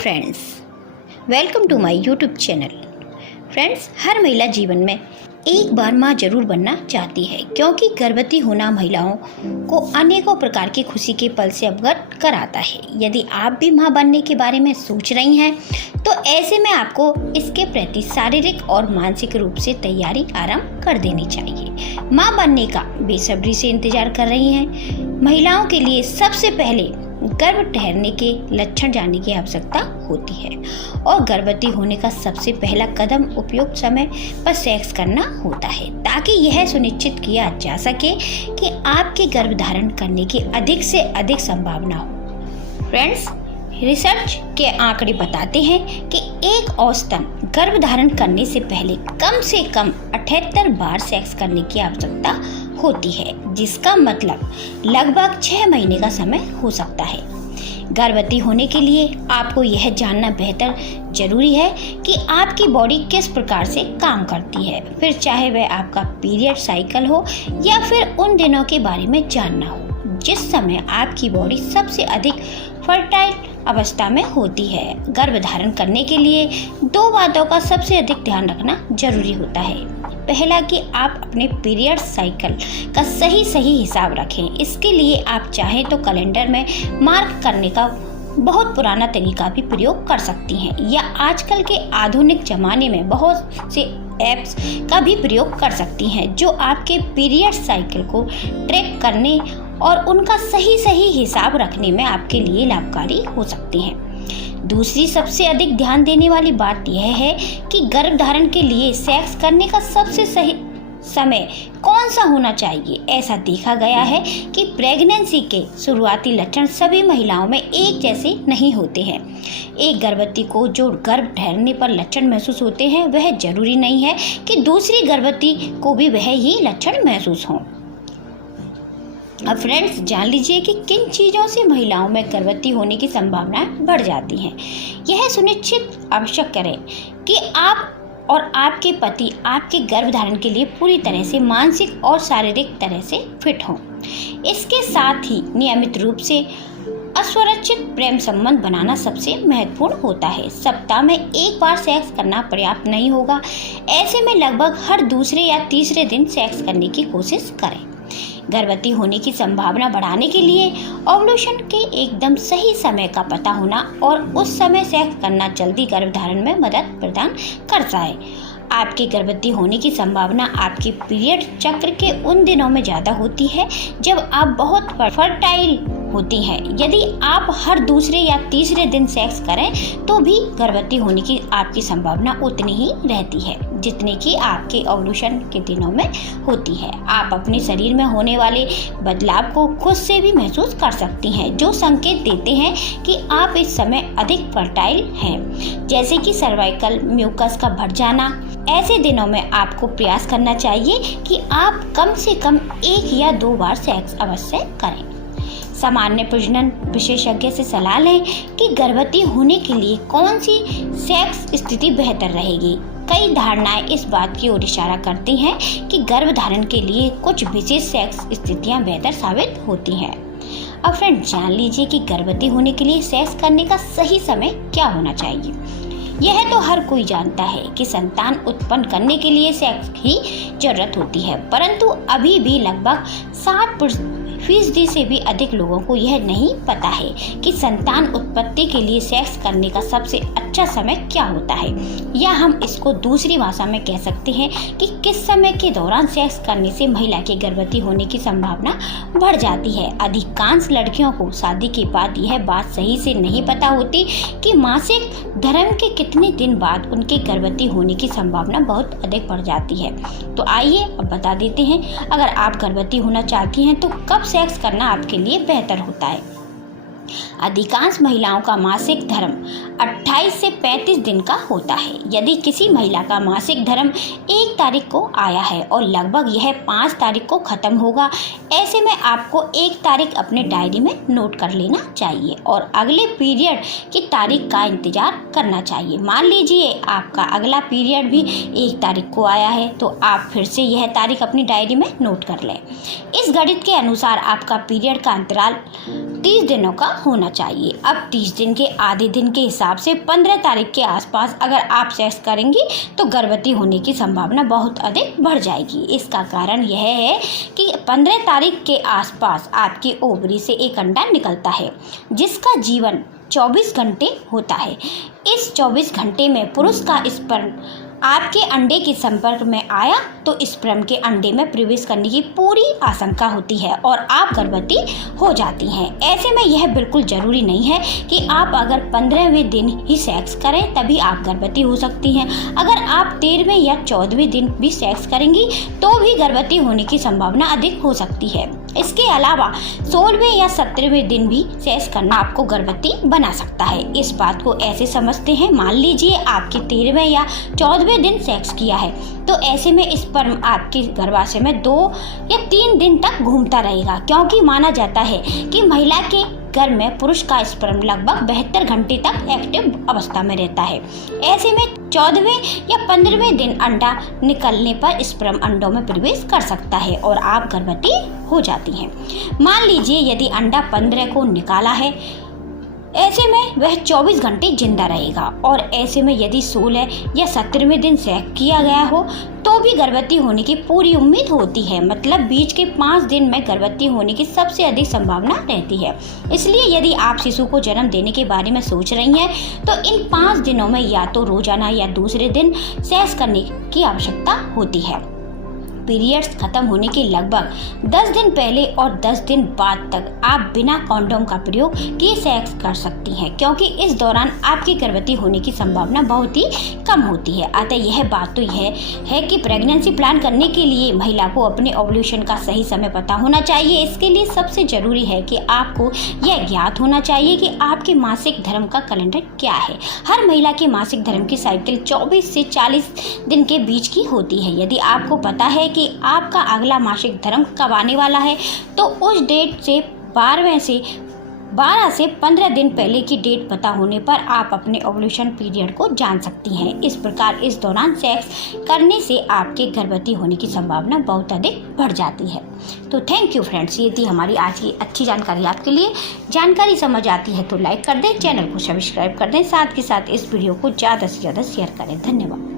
Friends, welcome to my YouTube channel. Friends, हर महिला जीवन में एक बार माँ जरूर बनना चाहती है, क्योंकि गर्भवती होना महिलाओं को अनेकों प्रकार की खुशी के पल से अवगत कराता है। यदि आप भी माँ बनने के बारे में सोच रही हैं तो ऐसे में आपको इसके प्रति शारीरिक और मानसिक रूप से तैयारी आरंभ कर देनी चाहिए। माँ बनने का बेसब्री से इंतजार कर रही हैं महिलाओं के लिए सबसे पहले गर्भ ठहरने के लक्षण जानने की आवश्यकता होती है और गर्भवती होने का सबसे पहला कदम उपयुक्त समय पर सेक्स करना होता है, ताकि यह सुनिश्चित किया जा सके कि आपके गर्भधारण करने की अधिक से अधिक संभावना हो। फ्रेंड्स, रिसर्च के आंकड़े बताते हैं कि एक औसतन गर्भधारण करने से कम 78 बार सेक्स करने की आवश्यकता होती है, जिसका मतलब लगभग 6 महीने का समय हो सकता है। गर्भवती होने के लिए आपको यह जानना बेहतर जरूरी है कि आपकी बॉडी किस प्रकार से काम करती है, फिर चाहे वह आपका पीरियड साइकिल हो या फिर उन दिनों के बारे में जानना हो जिस समय आपकी बॉडी सबसे अधिक फर्टाइल अवस्था में होती है। गर्भधारण करने के लिए 2 बातों का सबसे अधिक ध्यान रखना जरूरी होता है। पहला कि आप अपने पीरियड साइकिल का सही हिसाब रखें। इसके लिए आप चाहें तो कैलेंडर में मार्क करने का बहुत पुराना तरीका भी प्रयोग कर सकती हैं, या आजकल के आधुनिक ज़माने में बहुत से ऐप्स का भी प्रयोग कर सकती हैं जो आपके पीरियड साइकिल को ट्रैक करने और उनका सही हिसाब रखने में आपके लिए लाभकारी हो सकती हैं। दूसरी सबसे अधिक ध्यान देने वाली बात यह है कि गर्भधारण के लिए सेक्स करने का सबसे सही समय कौन सा होना चाहिए। ऐसा देखा गया है कि प्रेगनेंसी के शुरुआती लक्षण सभी महिलाओं में एक जैसे नहीं होते हैं। एक गर्भवती को जो गर्भ ठहरने पर लक्षण महसूस होते हैं, वह जरूरी नहीं है कि दूसरी गर्भवती को भी वह ही लक्षण महसूस हों। अब फ्रेंड्स, जान लीजिए कि किन चीज़ों से महिलाओं में गर्भवती होने की संभावनाएं बढ़ जाती हैं। यह सुनिश्चित आवश्यक करें कि आप और आपके पति आपके गर्भधारण के लिए पूरी तरह से मानसिक और शारीरिक तरह से फिट हों। इसके साथ ही नियमित रूप से असुरक्षित प्रेम संबंध बनाना सबसे महत्वपूर्ण होता है। सप्ताह में 1 बार सेक्स करना पर्याप्त नहीं होगा। ऐसे में लगभग हर दूसरे या तीसरे दिन सेक्स करने की कोशिश करें। गर्भवती होने की संभावना बढ़ाने के लिए ओव्यूलेशन के एकदम सही समय का पता होना और उस समय सेक्स करना जल्दी गर्भधारण में मदद प्रदान करता है। आपके गर्भवती होने की संभावना आपके पीरियड चक्र के उन दिनों में ज़्यादा होती है जब आप बहुत फर्टाइल होती हैं। यदि आप हर दूसरे या तीसरे दिन सेक्स करें तो भी गर्भवती होने की आपकी संभावना उतनी ही रहती है जितनी कि आपके ओव्यूलेशन के दिनों में होती है। आप अपने शरीर में होने वाले बदलाव को खुद से भी महसूस कर सकती हैं, जो संकेत देते हैं कि आप इस समय अधिक फर्टाइल हैं, जैसे कि सर्वाइकल म्यूकस का बढ़ जाना। ऐसे दिनों में आपको प्रयास करना चाहिए कि आप कम से कम 1 या 2 बार सेक्स अवश्य करें। सामान्य प्रजनन विशेषज्ञ से सलाह लें कि गर्भवती होने के लिए कौन सी सेक्स स्थिति बेहतर रहेगी। कई धारणाएं इस बात की ओर इशारा करती हैं कि गर्भधारण के लिए कुछ विशेष सेक्स स्थितियां बेहतर साबित होती हैं। अब फ्रेंड, जान लीजिए कि गर्भवती होने के लिए सेक्स करने का सही समय क्या होना चाहिए। यह तो हर कोई जानता है कि संतान उत्पन्न करने के लिए सेक्स की जरूरत होती है, परंतु अभी भी लगभग 60% से भी अधिक लोगों को यह नहीं पता है कि संतान उत्पत्ति के लिए सेक्स करने का सबसे अच्छा समय क्या होता है, या हम इसको दूसरी भाषा में कह सकते हैं कि किस समय के दौरान सेक्स करने से महिला के गर्भवती होने की संभावना बढ़ जाती है। अधिकांश लड़कियों को शादी के बाद यह बात सही से नहीं पता होती कि मासिक धर्म के कितने दिन बाद उनके गर्भवती होने की संभावना बहुत अधिक बढ़ जाती है। तो आइए अब बता देते हैं, अगर आप गर्भवती होना चाहती हैं तो कब सेक्स करना आपके लिए बेहतर होता है। अधिकांश महिलाओं का मासिक धर्म 28 से 35 दिन का होता है। यदि किसी महिला का मासिक धर्म 1 तारीख को आया है और लगभग यह 5 तारीख को खत्म होगा, ऐसे में आपको 1 तारीख अपने डायरी में नोट कर लेना चाहिए और अगले पीरियड की तारीख का इंतजार करना चाहिए। मान लीजिए आपका अगला पीरियड भी 1 तारीख को आया है, तो आप फिर से यह तारीख अपनी डायरी में नोट कर लें। इस गणित के अनुसार आपका पीरियड का अंतराल 30 दिनों का होना चाहिए। अब 30 दिन के आधे दिन के हिसाब से 15 तारीख के आसपास अगर आप सेक्स करेंगी तो गर्भवती होने की संभावना बहुत अधिक बढ़ जाएगी। इसका कारण यह है कि 15 तारीख के आसपास आपकी ओवरी से एक अंडा निकलता है जिसका जीवन 24 घंटे होता है। इस 24 घंटे में पुरुष का स्पर्म आपके अंडे के संपर्क में आया तो स्पर्म के अंडे में प्रवेश करने की पूरी आशंका होती है और आप गर्भवती हो जाती हैं। ऐसे में यह बिल्कुल ज़रूरी नहीं है कि आप अगर 15वें दिन ही सेक्स करें तभी आप गर्भवती हो सकती हैं। अगर आप 13वें या 14वें दिन भी सेक्स करेंगी तो भी गर्भवती होने की संभावना अधिक हो सकती है। इसके अलावा 16वें या 17वें दिन भी सेक्स करना आपको गर्भवती बना सकता है। इस बात को ऐसे समझते हैं, मान लीजिए आपके 13वें या 14वें दिन सेक्स किया है तो ऐसे में स्पर्म आपके गर्भाशय में 2 या 3 दिन तक घूमता रहेगा, क्योंकि माना जाता है कि महिला के गर्भ में पुरुष का स्पर्म लगभग 72 घंटे तक एक्टिव अवस्था में रहता है। ऐसे में 14वें या 15वें दिन अंडा निकलने पर स्पर्म अंडों में प्रवेश कर सकता है और आप गर्भवती हो जाती हैं। मान लीजिए यदि अंडा 15 को निकाला है, ऐसे में वह 24 घंटे जिंदा रहेगा और ऐसे में यदि 16 या 17वें दिन सेक्स किया गया हो तो भी गर्भवती होने की पूरी उम्मीद होती है। मतलब बीच के 5 दिन में गर्भवती होने की सबसे अधिक संभावना रहती है। इसलिए यदि आप शिशु को जन्म देने के बारे में सोच रही हैं तो इन 5 दिनों में या तो रोजाना या दूसरे दिन सेक्स करने की आवश्यकता होती है। पीरियड्स खत्म होने के लगभग 10 दिन पहले और 10 दिन बाद तक आप बिना कॉन्डोम का प्रयोग किए सेक्स कर सकती हैं, क्योंकि इस दौरान आपकी गर्भवती होने की संभावना बहुत ही कम होती है। अतः यह बात तो यह है कि प्रेगनेंसी प्लान करने के लिए महिला को अपने ओव्यूलेशन का सही समय पता होना चाहिए। इसके लिए सबसे जरूरी है कि आपको यह ज्ञात होना चाहिए कि आपके मासिक धर्म का कैलेंडर क्या है। हर महिला के मासिक धर्म की साइकिल 24 से 40 दिन के बीच की होती है। यदि आपको पता है कि आपका अगला मासिक धर्म कब आने वाला है तो उस डेट से 12 से 15 दिन पहले की डेट पता होने पर आप अपने ओव्यूलेशन पीरियड को जान सकती हैं। इस प्रकार इस दौरान सेक्स करने से आपके गर्भवती होने की संभावना बहुत अधिक बढ़ जाती है। तो थैंक यू फ्रेंड्स, ये थी हमारी आज की अच्छी जानकारी आपके लिए। जानकारी समझ आती है तो लाइक कर दें, चैनल को सब्सक्राइब कर दें, साथ के साथ इस वीडियो को ज़्यादा से ज़्यादा शेयर करें। धन्यवाद।